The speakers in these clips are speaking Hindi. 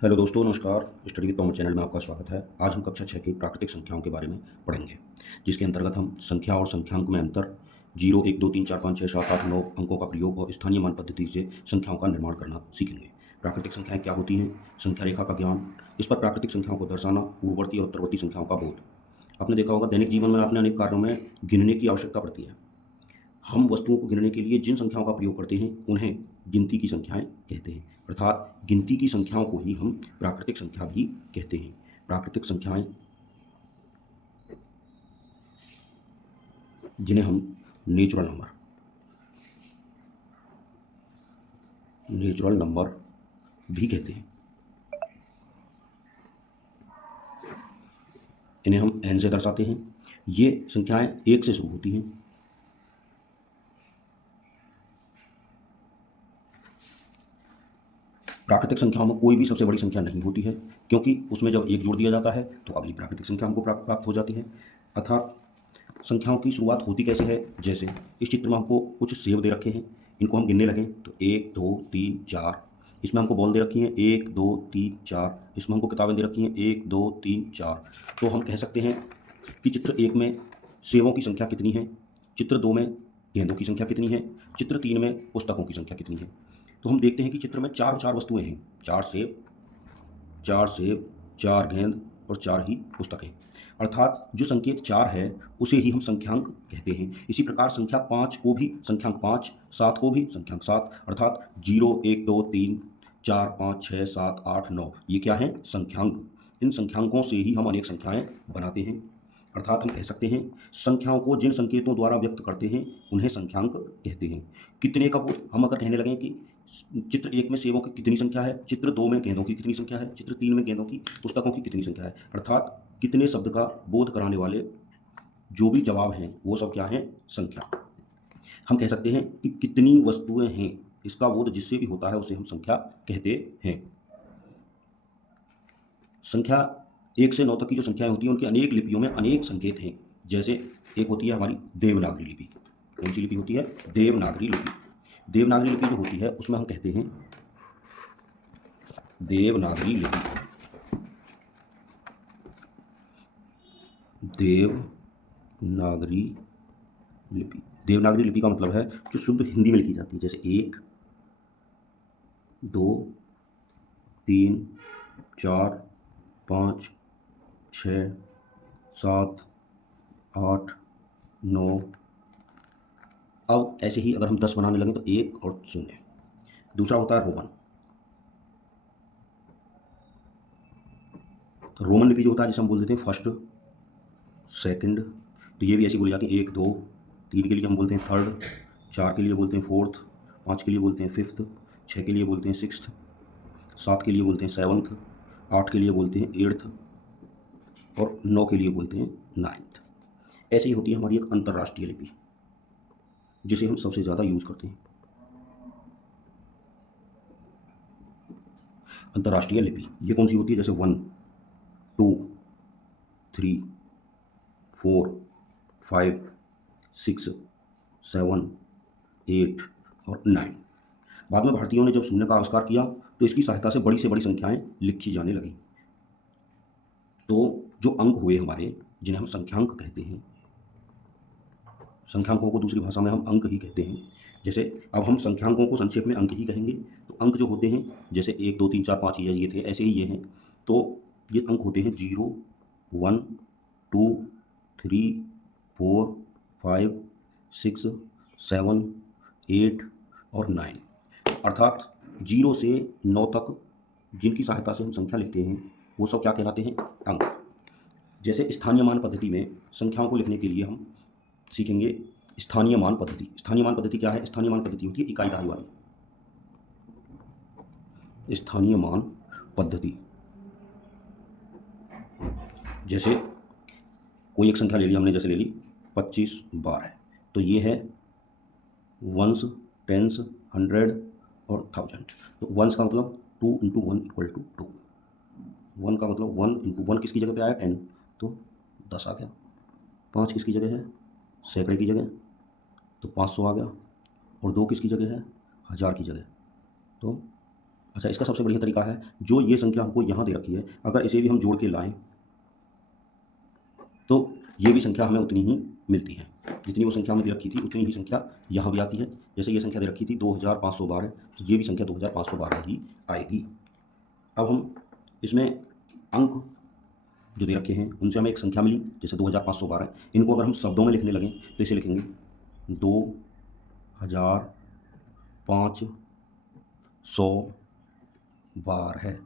हेलो दोस्तों, नमस्कार। स्टडी विद तोमर चैनल में आपका स्वागत है। आज हम कक्षा 6 की प्राकृतिक संख्याओं के बारे में पढ़ेंगे, जिसके अंतर्गत हम संख्या और संख्यांक में अंतर, 0, 1, 2, 3, 4, 5, 6, 7, 8, 9 अंकों का प्रयोग और स्थानीय मान पद्धति से संख्याओं का निर्माण करना सीखेंगे। प्राकृतिक संख्याएं क्या होती हैं, संख्या रेखा का ज्ञान, इस पर प्राकृतिक संख्याओं को दर्शाना, पूर्ववर्ती और उत्तरवर्ती संख्याओं का बोध। आपने देखा होगा, दैनिक जीवन में आपने अनेक कार्यों में गिनने की आवश्यकता पड़ती है। हम वस्तुओं को गिनने के लिए जिन संख्याओं का प्रयोग करते हैं उन्हें गिनती की संख्याएं कहते हैं। अर्थात गिनती की संख्याओं को ही हम प्राकृतिक संख्या भी कहते हैं। प्राकृतिक संख्याएं जिन्हें हम नेचुरल नंबर भी कहते हैं। इन्हें हम n से दर्शाते हैं। ये संख्याएं 1 से शुरू होती हैं। प्राकृतिक संख्याओं में कोई भी सबसे बड़ी संख्या नहीं होती है, क्योंकि उसमें जब 1 जोड़ दिया जाता है तो अगली प्राकृतिक संख्या हमको प्राप्त हो जाती है। अर्थात संख्याओं की शुरुआत होती कैसे है, जैसे इस चित्र में हमको कुछ सेब दे रखे हैं, इनको हम गिनने लगें तो 1, 2, 3, 4। इसमें हमको बॉल दे रखी हैं 1, 2, 3, 4। इसमें हमको किताबें दे रखी हैं 1, 2, 3, 4। तो हम कह सकते हैं कि चित्र 1 में सेबों की संख्या कितनी है, चित्र 2 में गेंदों की संख्या कितनी है, चित्र 3 में पुस्तकों की संख्या कितनी है। तो हम देखते हैं कि चित्र में चार चार वस्तुएं हैं, 4 सेब, 4 गेंद और 4 ही पुस्तकें। अर्थात जो संकेत 4 है उसे ही हम संख्यांक कहते हैं। इसी प्रकार संख्या 5 को भी संख्यांक 5, 7 को भी संख्यांक 7। अर्थात 0, 1, 2, 3, 4, 5, 6, 7, 8, 9 ये क्या है, संख्यांक। इन संख्यांकों से ही हम अनेक संख्याएं बनाते हैं। अर्थात हम कह सकते हैं संख्याओं को जिन संकेतों द्वारा व्यक्त करते हैं उन्हें संख्यांक कहते हैं। कितने का बोध हम अगर कहने लगें कि चित्र 1 में सेबों की कितनी संख्या है, चित्र 2 में गेंदों की कितनी संख्या है, चित्र 3 में गेंदों की पुस्तकों की कितनी संख्या है, अर्थात कितने शब्द का बोध कराने वाले जो भी जवाब हैं वो सब क्या हैं, संख्या। हम कह सकते हैं कि कितनी वस्तुएं हैं, इसका बोध जिससे भी होता है उसे हम संख्या कहते हैं। संख्या 1 से 9 तक की जो संख्याएं होती हैं उनकी अनेक लिपियों में अनेक संकेत हैं। जैसे एक होती है हमारी देवनागरी लिपि। कौन सी लिपि होती है, देवनागरी लिपि। देवनागरी लिपि जो होती है उसमें हम कहते हैं देवनागरी लिपि। देवनागरी लिपि, देवनागरी लिपि का मतलब है जो शुद्ध हिंदी में लिखी जाती है। जैसे 1, 2, 3, 4, 5, 6, 7, 8, 9। अब ऐसे ही अगर हम 10 बनाने लगें तो 1 और 0। दूसरा होता है रोमन। रोमन लिपि जो होता है जिसे हम बोल देते हैं फर्स्ट, सेकंड। तो ये भी ऐसी बोली जाती है 1, 2, 3 के लिए हम बोलते हैं थर्ड, 4 के लिए बोलते हैं फोर्थ, 5 के लिए बोलते हैं फिफ्थ, 6 के लिए बोलते हैं सिक्स्थ, 7 के लिए बोलते हैं सेवन्थ, 8 के लिए बोलते हैं एट्थ और 9 के लिए बोलते हैं नाइन्थ। ऐसे ही होती है हमारी एक अंतर्राष्ट्रीय लिपि जिसे हम सबसे ज़्यादा यूज़ करते हैं। अंतर्राष्ट्रीय लिपि ये कौन सी होती है, जैसे 1, 2, 3, 4, 5, 6, 7, 8 और 9। बाद में भारतीयों ने जब शून्य का आविष्कार किया तो इसकी सहायता से बड़ी संख्याएं लिखी जाने लगी। तो जो अंक हुए हमारे, जिन्हें हम संख्यांक कहते हैं, संख्यांकों को दूसरी भाषा में हम अंक ही कहते हैं। जैसे अब हम संख्यांकों को संक्षेप में अंक ही कहेंगे। तो अंक जो होते हैं जैसे 1, 2, 3, 4, 5 ये थे, ऐसे ही ये हैं। तो ये अंक होते हैं 0, 1, 2, 3, 4, 5, 6, 7, 8 और 9। अर्थात 0 से 9 तक जिनकी सहायता से हम संख्या लिखते हैं वो सब क्या कहलाते हैं, अंक। जैसे स्थानीय मान पद्धति में संख्याओं को लिखने के लिए हम सीखेंगे स्थानीय मान पद्धति। स्थानीय मान पद्धति क्या है, स्थानीय मान पद्धति होती है इकाईधारी वाली। स्थानीय मान पद्धति, जैसे कोई एक संख्या ले ली हमने, जैसे ले ली 25 बार है, तो ये है वंस, टेंस, 100 और 1000। तो वंस का मतलब 2 × 1 = 2। 1 का मतलब 1 × 1 किसकी जगह पे आया, 10, तो 10 आ गया। 5 किसकी जगह है, सैकड़े की जगह, तो 500 आ गया। और 2 किसकी जगह है, 1000 की जगह, तो अच्छा, इसका सबसे बढ़िया तरीका है, जो ये संख्या हमको यहाँ दे रखी है, अगर इसे भी हम जोड़ के लाएँ तो ये भी संख्या हमें उतनी ही मिलती है। जितनी वो संख्या हमें दे रखी थी उतनी ही संख्या यहाँ भी आती है। जैसे ये संख्या दे रखी थी 2512, तो ये भी संख्या 2512 ही आएगी। अब हम इसमें अंक जो दे रखे हैं उनसे हमें एक संख्या मिली, जैसे 2512। इनको अगर हम शब्दों में लिखने लगें तो इसे लिखेंगे 2512।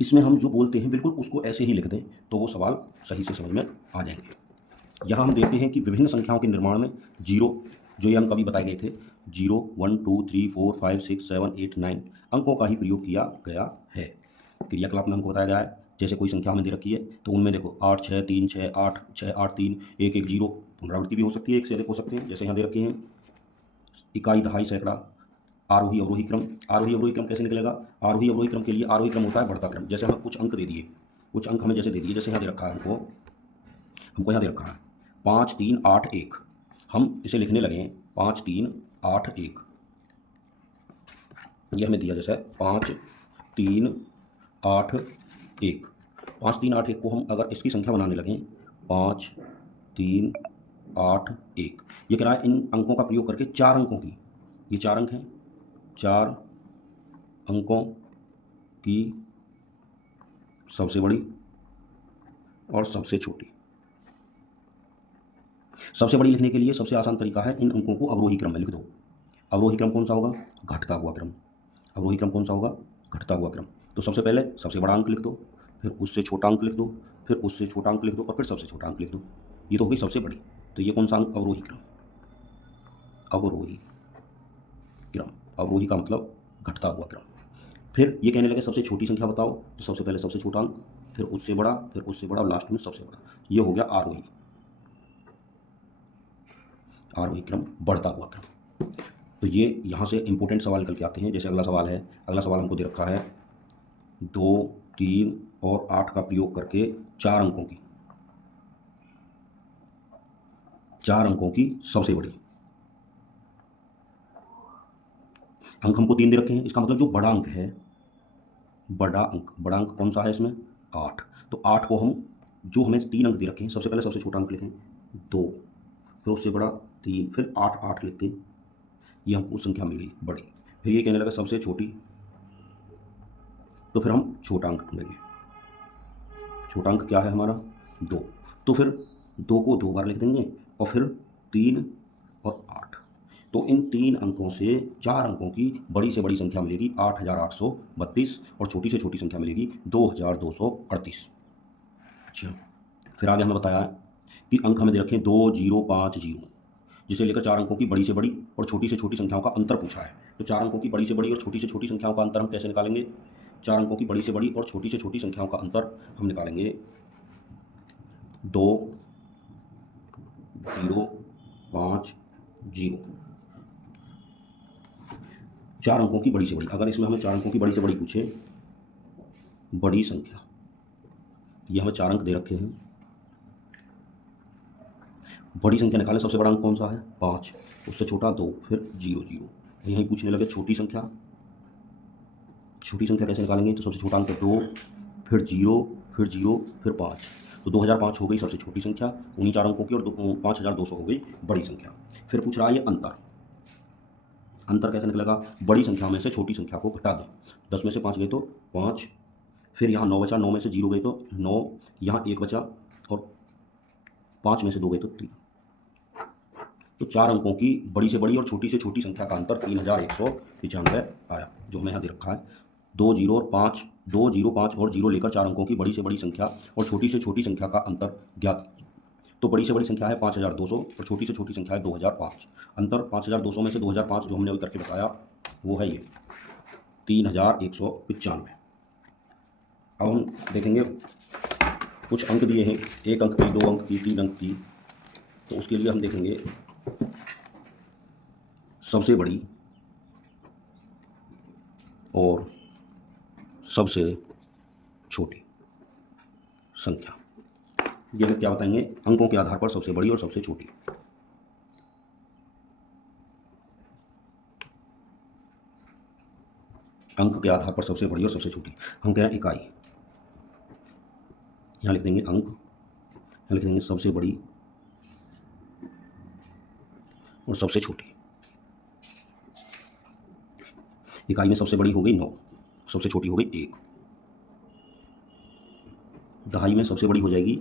इसमें हम जो बोलते हैं बिल्कुल उसको ऐसे ही लिख दें तो वो सवाल सही से समझ में आ जाएंगे। यहाँ हम देखते हैं कि विभिन्न संख्याओं के निर्माण में जीरो, जो ये अंक अभी बताए गए थे, 0 1 2 3 4 5 6 7 8 9 अंकों का ही प्रयोग किया गया है। क्रियाकलाप में हमको बताया गया है, जैसे कोई संख्या हमें दे रखी है तो उनमें देखो 8 6 3 6 8 6 8 3 1 1 0, पुनरावृत्ति भी हो सकती है, एक से अधिक हो सकते हैं। जैसे यहाँ दे रखे हैं इकाई, दहाई, सैकड़ा, आरोही अवरोही क्रम। आरोही अवरोही क्रम कैसे निकलेगा? आरोही अवरोही क्रम के लिए आरोही क्रम होता है बढ़ता क्रम। जैसे हमें कुछ अंक दे दिए, कुछ अंक हमें जैसे दे दिए, जैसे यहाँ दे रखा है हमको यहाँ दे रखा है 5 3 8 1। हम इसे लिखने लगे 5 3 8 1, ये हमें दिया जैसे 5 3 8 1। 5 3 8 1 को हम अगर इसकी संख्या बनाने लगें 5 3 8 1, ये कह रहा है इन अंकों का प्रयोग करके 4 अंकों की, ये 4 अंक हैं, 4 अंकों की सबसे बड़ी और सबसे छोटी। सबसे बड़ी लिखने के लिए सबसे आसान तरीका है इन अंकों को अवरोही क्रम में लिख दो। अवरोही क्रम कौन सा होगा? घटता हुआ क्रम। अवरोही क्रम कौन सा होगा? घटता हुआ क्रम। तो सबसे पहले सबसे बड़ा अंक लिख दो, फिर उससे छोटा अंक लिख दो, फिर उससे छोटा अंक लिख दो, और फिर सबसे छोटा अंक लिख दो। ये तो हो गई सबसे बड़ी। तो ये कौन सा अंक? अवरोही क्रम। अवरोही क्रम, अवरोही का मतलब घटता हुआ क्रम। फिर ये कहने लगे सबसे छोटी संख्या बताओ, तो सबसे पहले सबसे छोटा अंक, फिर उससे बड़ा, फिर उससे बड़ा, लास्ट में सबसे बड़ा। ये हो गया आरोही, आरोही क्रम, बढ़ता हुआ क्रम। तो ये यहाँ से इंपॉर्टेंट सवाल निकल के आते हैं। जैसे अगला सवाल है, अगला सवाल हमको दे रखा है 2 3 और 8 का प्रयोग करके 4 अंकों की, 4 अंकों की सबसे बड़ी। अंक हमको 3 दे रखे हैं, इसका मतलब जो बड़ा अंक है, बड़ा अंक कौन सा है इसमें? 8। तो 8 को हम, जो हमें 3 अंक दे रखे हैं, सबसे पहले सबसे छोटा अंक लिखें 2, फिर उससे बड़ा 3, फिर 8 8 लिख के ये हमको संख्या मिल गई बड़ी। फिर ये कहने लगा सबसे छोटी, तो फिर हम छोटा अंक ढूंढेंगे। छोटा अंक क्या है हमारा? 2। तो फिर 2 को 2 बार लिख देंगे, और फिर 3 और 8। तो इन 3 अंकों से 4 अंकों की बड़ी से बड़ी संख्या मिलेगी 8832, और छोटी से छोटी संख्या मिलेगी 2238। अच्छा, फिर आगे हमें बताया कि अंक हमें दे रखे हैं 2050, जिसे लेकर 4 अंकों की बड़ी से बड़ी और छोटी से छोटी संख्याओं का अंतर पूछा है। तो 4 अंकों की बड़ी से बड़ी और छोटी से छोटी संख्याओं का अंतर हम कैसे निकालेंगे? 4 अंकों की बड़ी से बड़ी और छोटी से छोटी संख्याओं का अंतर हम निकालेंगे 2 0 5 0। 4 अंकों की बड़ी से बड़ी, अगर इसमें हमें 4 अंकों की बड़ी से बड़ी पूछे, बड़ी संख्या, ये हमें 4 अंक दे रखे हैं, बड़ी संख्या निकालें। सबसे बड़ा अंक कौन सा है? 5, उससे छोटा 2, फिर 0 0। यहीं पूछने लगे छोटी संख्या। छोटी संख्या कैसे निकालेंगे? तो सबसे छोटा अंक 2, फिर 0, फिर 0, फिर 5। तो 2005 हो गई सबसे छोटी संख्या, उन्हीं 4 अंकों की, और 5200 हो गई बड़ी संख्या। फिर पूछ रहा है ये अंतर। अंतर कैसे निकलेगा? बड़ी संख्या में से छोटी संख्या को घटा दें। 10 में से 5 गए तो 5, फिर यहाँ 9 बचा, 9 में से 0 गए तो 9, यहाँ 1 बचा, और 5 में से 2 गए तो 3। तो 4 अंकों की बड़ी से बड़ी और छोटी से छोटी संख्या का अंतर 3195 आया, जो हमें यहाँ दे रखा है। 2 0 और 5, 2 0 5 और 0 लेकर 4 अंकों की बड़ी से बड़ी संख्या और छोटी से छोटी संख्या का अंतर ज्ञात। तो बड़ी से बड़ी संख्या है 5200 और छोटी से छोटी संख्या है 2005। अंतर 5200 में से 2005 जो हमने अभी करके बताया वो है ये 3195। अब हम देखेंगे कुछ अंक दिए हैं, 1 अंक की, 2 अंक की, 3 अंक की। तो उसके लिए हम देखेंगे सबसे बड़ी और सबसे छोटी संख्या। ये क्या बताएंगे? अंकों के आधार पर सबसे बड़ी और सबसे छोटी। अंक के आधार पर सबसे बड़ी और सबसे छोटी। हम कह रहे हैं इकाई, यहाँ लिख देंगे अंक, यहाँ लिख देंगे सबसे बड़ी और सबसे छोटी। इकाई में सबसे बड़ी हो गई 9, सबसे छोटी हो गई 1। दहाई में सबसे बड़ी हो जाएगी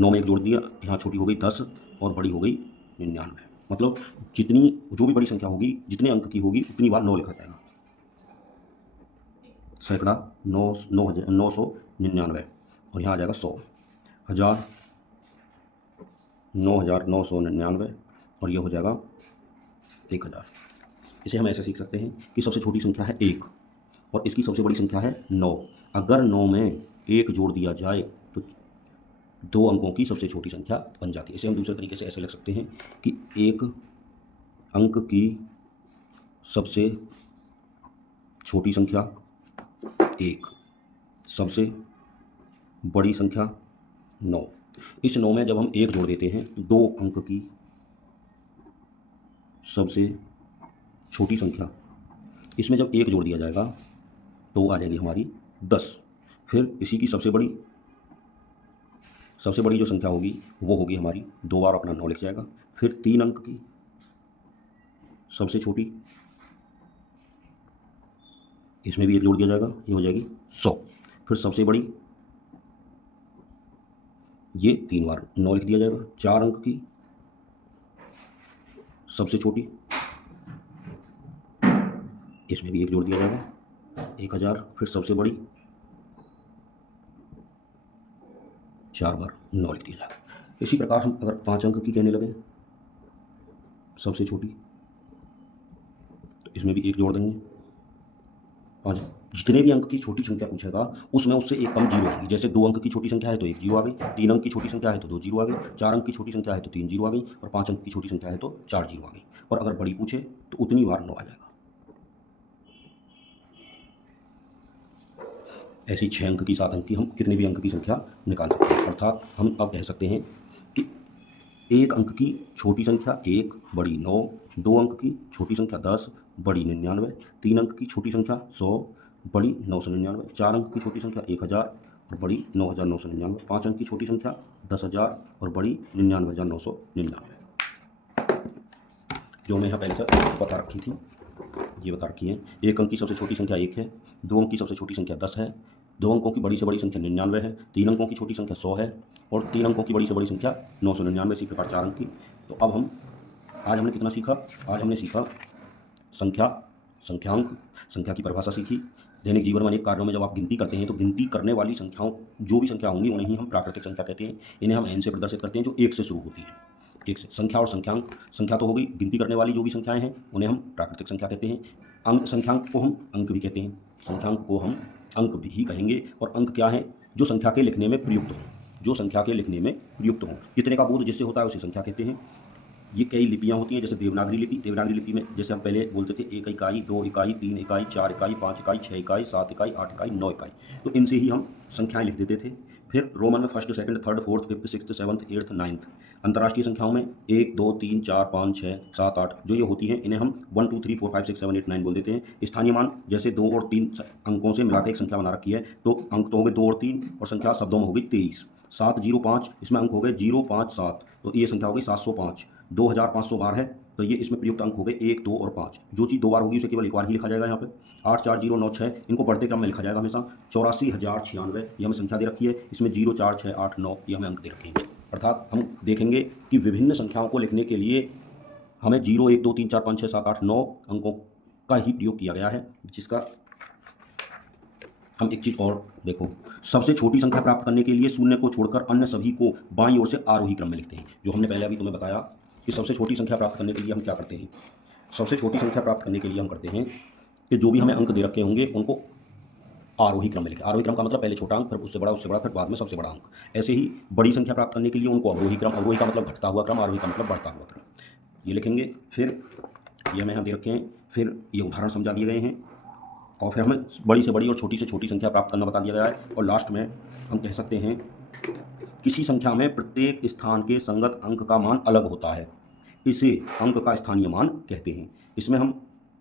9 में 1 जोड़ दिया, यहाँ छोटी हो गई 10 और बड़ी हो गई 99। मतलब जितनी जो भी बड़ी संख्या होगी, जितने अंक की होगी उतनी बार 9 लिखा जाएगा। सैकड़ा 999 और यहाँ आ जाएगा 100, 1000, 9999 और यह हो जाएगा 1000। इसे हम ऐसे सीख सकते हैं कि सबसे छोटी संख्या है 1 और इसकी सबसे बड़ी संख्या है 9। अगर 9 में 1 जोड़ दिया जाए तो 2 अंकों की सबसे छोटी संख्या बन जाती है। इसे हम दूसरे तरीके से ऐसे लिख सकते हैं कि 1 अंक की सबसे छोटी संख्या 1, सबसे बड़ी संख्या 9। इस 9 में जब हम 1 जोड़ देते हैं तो 2 अंक की सबसे छोटी संख्या, इसमें जब 1 जोड़ दिया जाएगा तो आ जाएगी हमारी 10। फिर इसी की सबसे बड़ी जो संख्या होगी वो होगी हमारी, 2 बार अपना 9 लिख जाएगा। फिर 3 अंक की सबसे छोटी, इसमें भी 1 जोड़ दिया जाएगा, ये हो जाएगी 100। फिर सबसे बड़ी, ये 3 बार 9 लिख दिया जाएगा। 4 अंक की सबसे छोटी, इसमें भी 1 जोड़ दिया जाएगा, 1000। फिर सबसे बड़ी 4 बार 9 लिख दिया जाएगा। इसी प्रकार हम अगर 5 अंक की कहने लगे सबसे छोटी, तो इसमें भी 1 जोड़ देंगे। 5, जितने भी अंक की छोटी संख्या पूछेगा उसमें उससे एक कम जीरो आएगी। जैसे 2 अंक की छोटी संख्या है तो 1 जीरो आ गई, 3 अंक की छोटी संख्या है तो 2 जीरो आ गई, 4 अंक की छोटी संख्या है तो 3 जीरो आ गई और 5 अंक की छोटी संख्या है तो 4 जीरो आ गई। और अगर बड़ी पूछे तो उतनी बार 9 आ जाएगा। ऐसी 6 अंक की, 7 अंक की, हम कितने भी अंक की संख्या निकाल सकते हैं। अर्थात हम अब कह सकते हैं कि 1 अंक की छोटी संख्या 1, बड़ी 9, 2 अंक की छोटी संख्या 10, बड़ी 99, 3 अंक की छोटी संख्या 100, बड़ी 999, 4 अंक की छोटी संख्या 1000 और बड़ी 9999, 5 अंक की छोटी संख्या 10000 और बड़ी 99999। जो मैं यहाँ पहले से बता रखी थी, ये बता रखी है। 1 अंक की सबसे छोटी संख्या 1 है, 2 अंक की सबसे छोटी संख्या 10 है, 2 अंकों की बड़ी से बड़ी संख्या 99 है, 3 अंकों की छोटी संख्या 100 है और 3 अंकों की बड़ी से बड़ी संख्या 999। इसी प्रकार 4 अंक की। तो अब आज हमने कितना सीखा? आज हमने सीखा संख्यांक, संख्या की परिभाषा सीखी। दैनिक जीवन में अनेक कार्यों में जब आप गिनती करते हैं तो गिनती करने वाली संख्याओं, जो भी संख्या होंगी उन्हें ही हम प्राकृतिक संख्या कहते हैं। इन्हें हम n से प्रदर्शित करते हैं, जो 1 से शुरू होती है। 1 से संख्या और संख्यांक, संख्या तो हो गई, गिनती करने वाली जो भी संख्याएं हैं उन्हें हम प्राकृतिक संख्या कहते हैं। अंक, संख्यांक को हम अंक भी कहते हैं, संख्यांक को हम अंक भी कहेंगे। और अंक क्या है? जो संख्या के लिखने में प्रयुक्त हो, जो संख्या के लिखने में प्रयुक्त हो। कितने का बोध जिससे होता है उसे संख्या कहते हैं। ये कई लिपियाँ होती हैं, जैसे देवनागरी लिपि। देवनागरी लिपि में जैसे हम पहले बोलते थे 1 इकाई, 2 इकाई, 3 इकाई, 4 इकाई, 5 इकाई, 6 इकाई, 7 इकाई, 8 इकाई, 9 इकाई, तो इनसे ही हम संख्याएं लिख देते थे। फिर रोमन में 1st, 2nd, 3rd, 4th, 5th, 6th, 7th, 8th, 9th। अंतर्राष्ट्रीय संख्याओं में 1, 2, 3, 4, 5, 6, 7, 8 जो ये होती हैं, इन्हें हम 1, 2, 3, 4, 5, 6, 7, 8, 9 बोल देते हैं। स्थानीय मान जैसे 2 और 3 अंकों से मिलाकर एक संख्या बना रखी है, तो अंक तो हो गए 2 और 3 और संख्या शब्दों में हो गई 23। 705, इसमें अंक हो गए 057, तो ये संख्या हो गई 705। 2500 बार है तो ये इसमें प्रयुक्त अंक हो गए 1, 2 और 5। जो चीज़ 2 बार होगी उसे केवल 1 बार ही लिखा जाएगा। यहाँ पे 84096, इनको बढ़ते क्रम में लिखा जाएगा हमेशा। 84096 ये हमें संख्या दे रखी है, इसमें 0, 4, 6, 8, 9 ये हमें अंक दे रखे हैं। अर्थात हम देखेंगे कि विभिन्न संख्याओं को लिखने के लिए हमें 0, 1, 2, 3, 4, 5, 6, 7, 8, 9 अंकों का ही प्रयोग किया गया है। जिसका हम एक चीज़ और देखो, सबसे छोटी संख्या प्राप्त करने के लिए शून्य को छोड़कर अन्य सभी को बाईं ओर से आरोही क्रम में लिखते हैं। जो हमने पहले अभी तुम्हें बताया कि सबसे छोटी संख्या प्राप्त करने के लिए हम क्या करते हैं। सबसे छोटी संख्या प्राप्त करने के लिए हम करते हैं कि जो भी हमें अंक दे रखे होंगे उनको आरोही क्रम में लिखें। आरोही क्रम का मतलब पहले छोटा अंक, फिर उससे बड़ा, फिर बाद में सबसे बड़ा अंक। ऐसे ही बड़ी संख्या प्राप्त करने के लिए उनको अवरोही क्रम, अवरोही का मतलब घटता हुआ क्रम, आरोही का मतलब बढ़ता हुआ क्रम, ये लिखेंगे। फिर ये हमें यहाँ दे रखे हैं, फिर ये उदाहरण समझा दिए गए हैं और फिर हमें बड़ी से बड़ी और छोटी से छोटी संख्या प्राप्त करना बता दिया गया है। और लास्ट में हम कह सकते हैं किसी संख्या में प्रत्येक स्थान के संगत अंक का मान अलग होता है, इसे अंक का स्थानीय मान कहते हैं। इसमें हम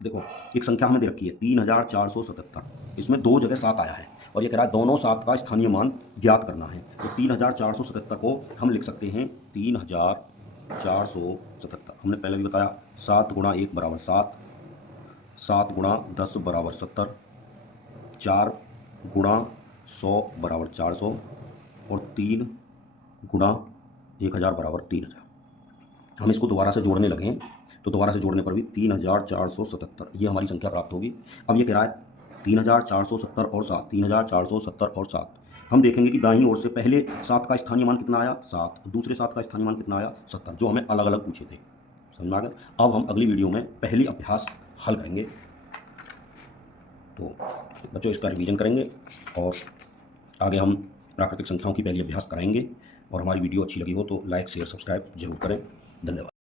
देखो एक संख्या हमें दे रखी है 3477, इसमें 2 जगह 7 आया है और ये कह रहा है दोनों 7 का स्थानीय मान ज्ञात करना है। तो 3477 को हम लिख सकते हैं 3477। हमने पहले भी बताया 7 गुणा 1 बराबर 7, 7 गुणा 10 बराबर 70, 4 गुणा 100 बराबर 400 और 3 गुणा 1000 बराबर 3000। हम इसको दोबारा से जोड़ने लगे हैं तो दोबारा से जोड़ने पर भी 3477 ये हमारी संख्या प्राप्त होगी। अब ये कह रहा है 3470 और 7, 3470 और 7। हम देखेंगे कि दाईं ओर से पहले 7 का स्थानीय मान कितना आया 7, दूसरे 7 का स्थानीय मान कितना आया 70, जो हमें अलग अलग पूछे थे। समझ में आ गया। अब हम अगली वीडियो में पहली अभ्यास हल करेंगे। तो बच्चों इसका रिवीजन करेंगे और आगे हम प्राकृतिक संख्याओं की पहली अभ्यास कराएंगे। और हमारी वीडियो अच्छी लगी हो तो लाइक शेयर सब्सक्राइब जरूर करें। धन्यवाद।